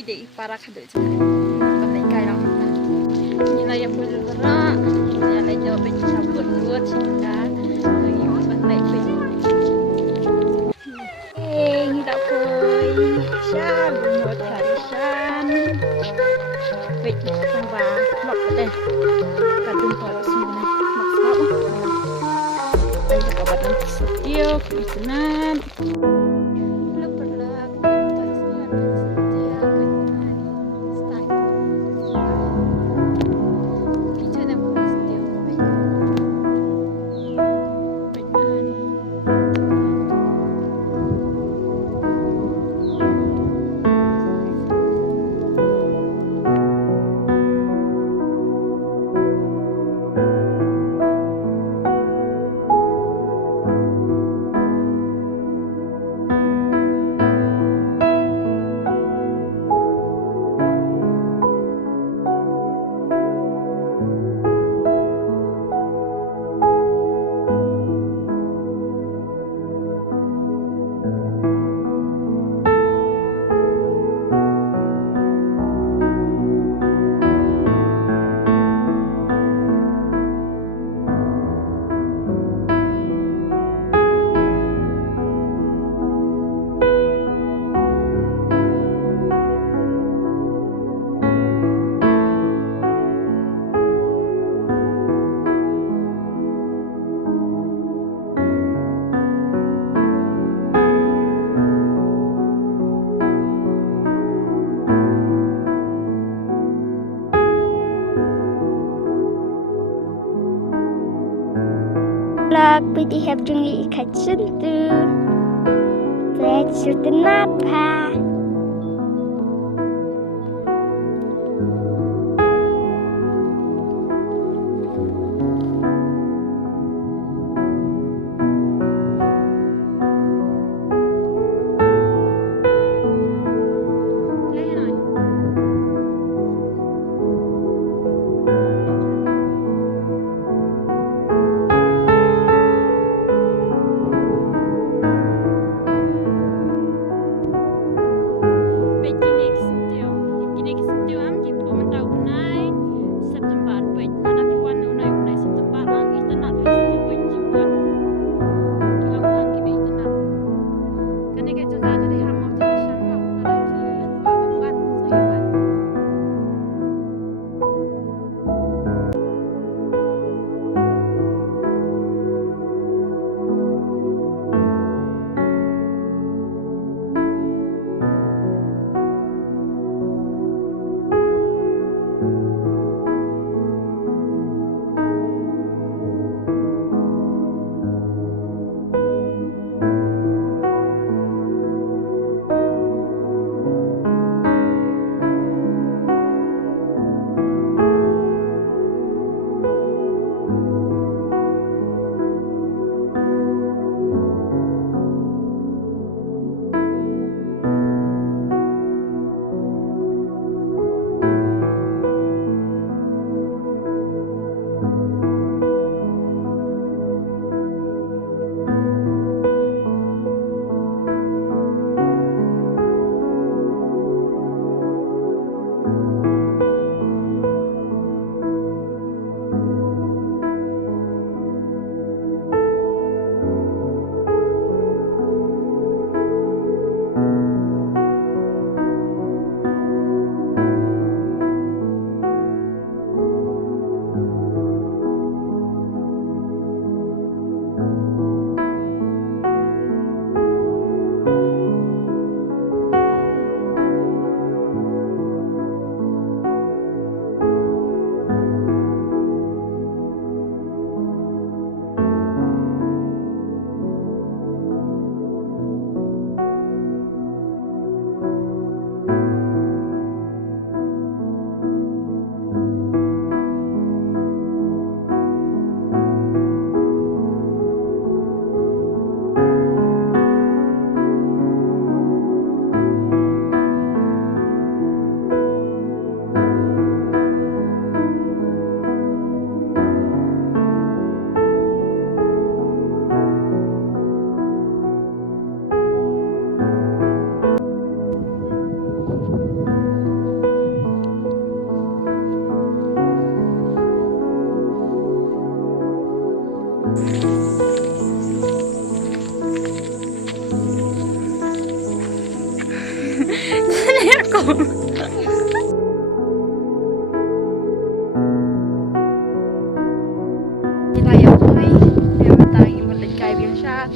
di para kadul sana. Pandai kai lang kita. Nila yang bergerak, yang lain jawab ini sabut buat kita. Lagi pandai pun. Tidak pun. Syah buat harisan. Wait, tangba lok deh. Kadung para semua maksud. Ayo kabar nanti setia, senang. We have jungi ikat sentuh. Let's shoot the napa.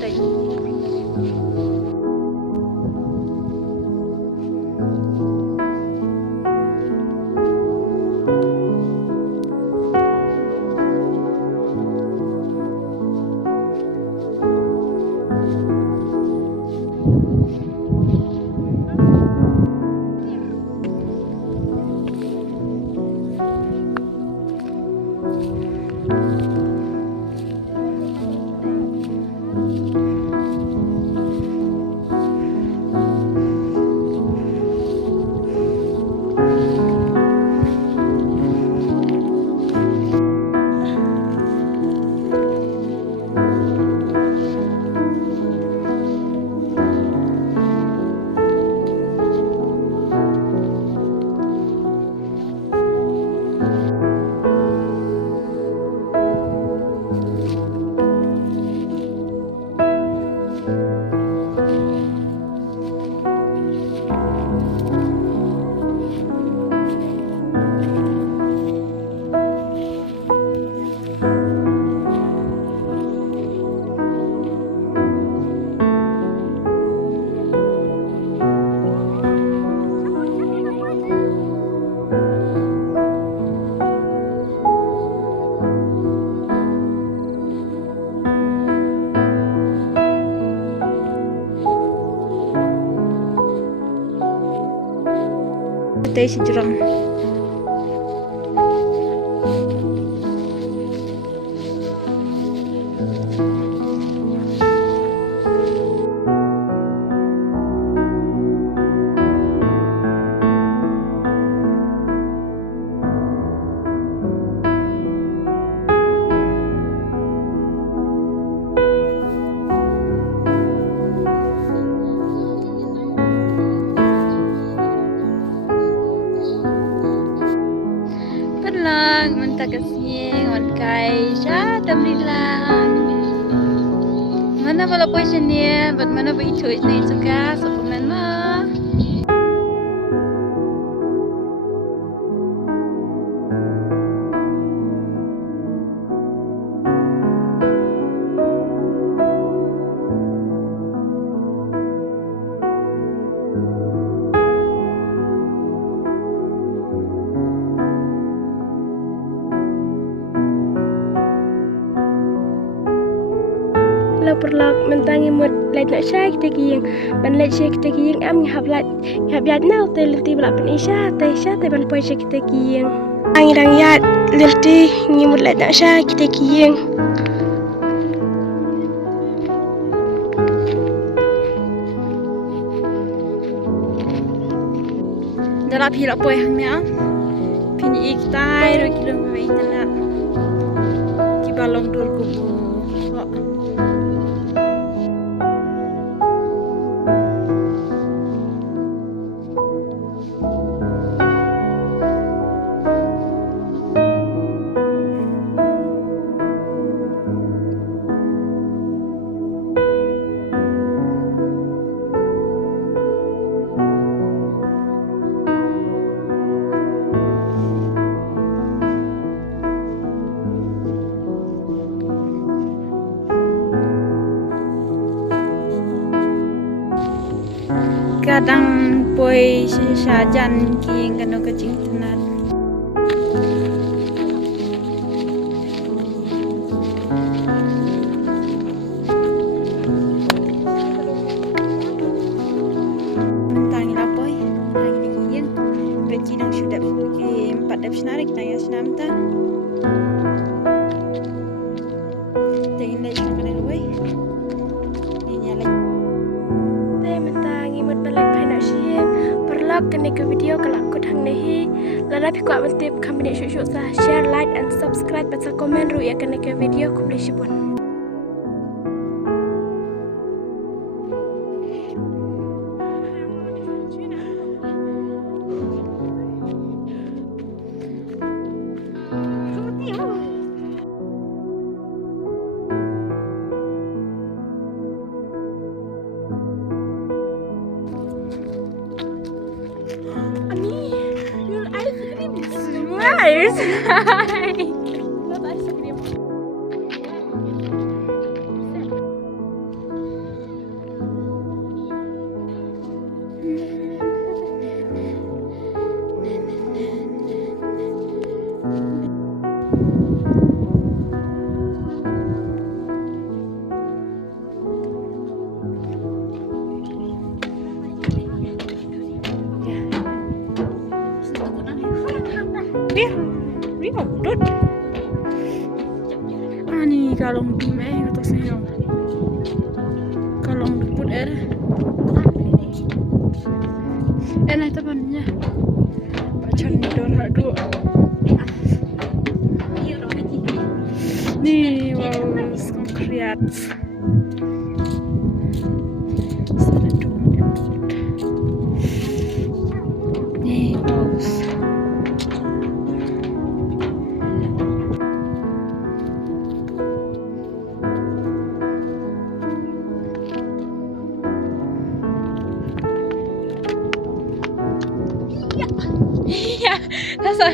teh. Teh si jurang. Lang mentah kesing wan kai sha damrilang mana bala poison ni but mana ba itu ni suka so komen maเราประหลอกมันตั้งยังหมดเลยหน่อยใช่kita kiengมันเลยใช่kita kieng am ngap lại ngap yat nau teh lenti belak pen isha teh ban poiใช่kita kieng ang yat lenti ngi mut lạiหน่อยใช่kita kieng dalam hilap poi hangnya pini iktai ro kilo mai tala ki balong dur kubu kadang poi sajan king kano kecing tenan mentangi lapoi tangi king beci nang sudah ki 4 dap senarik tanya senam ta tengin lagi kana loi ni nyala perlak kena ke video kelak kut hang nehi lara pi kwa mentip kami syuk sa share like and subscribe pasal komen ru ya kena ke video ku boleh sibun Nice. Riu đốt. Ani kalong di me atasnya. Kalong diput enak temannya. Pacan dora dua. Nih, wow, konkret. Nih, wow. Iya, dasar.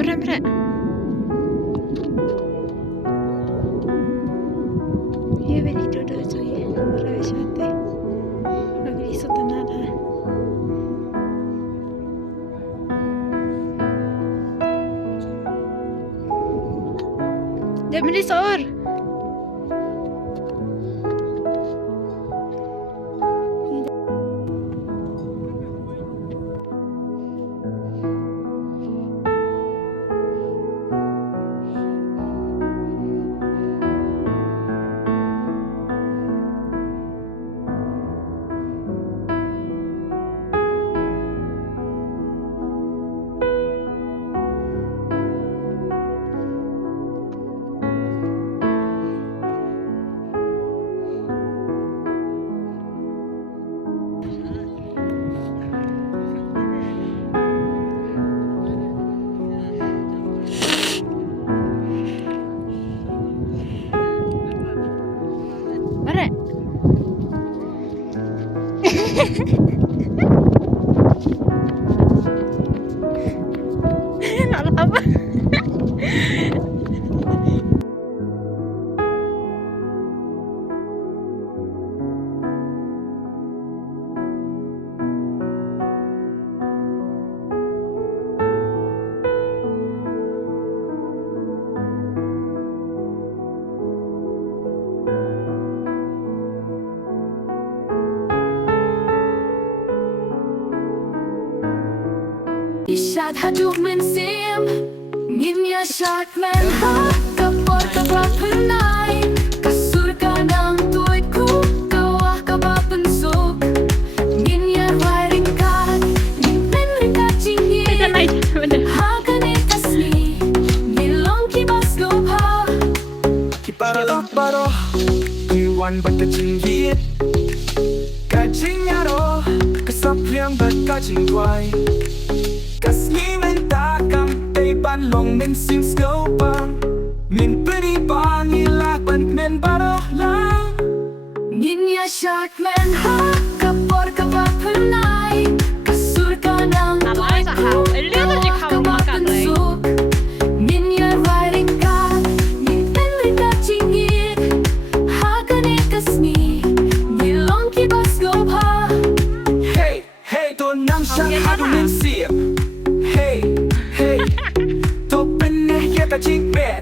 Berat. Iya, beri duduk cuy. Berat siapa? Lagi isu tanah. Dia beri sahur. Berat. Nak apa? Isyarat haduk mensim Nginnya syak menhak Kapor kapal penai Kasur kanang tuiku Kawah kapal pensuk Nginnya wai ringkat Nginten ringkat cingit Hakan itasni Nilong kibas gopha Kiparoh paroh Iwan bata cingit Kajing nyaro Kesap yang bat kajing kuai Kasni mentakam Teipan long men sim skopang Min penipang ilak ban men baroh lang Nginnya syak menhak Kapor kapal penai Kasur kanang tuiku Kawah kapal pensuk Nginnya wai ringkat Nginten ringkat cingit Hakan itasni Nilong kibas gopha Hey, hey, to nang syak hadu men sim Hey, hey, to peneh ya kajing bet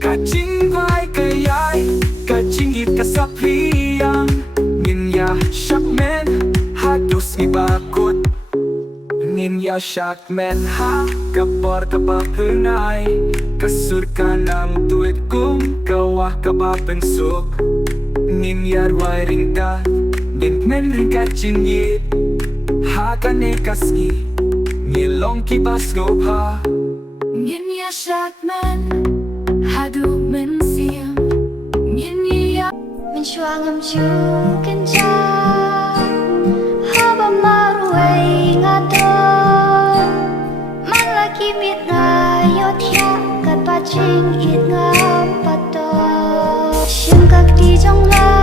Kajing vai kayai Kajing it kasap liang Ninya syak men Hadus ibakut Ninya syak men ha Kapor kapal penai Kasur kanang tuit kum Kawah kapal pensuk Ninya wai ringkat Din men ringkat cingit Hakan ekasgi Nilong kibas gopha Nginnya syak men Hadu mensim Nginnya mynshwa ngam chu kenja haba maruai ngadon man laki mit ngayo thia kat pa ching it ngam pato shim kak ti jong la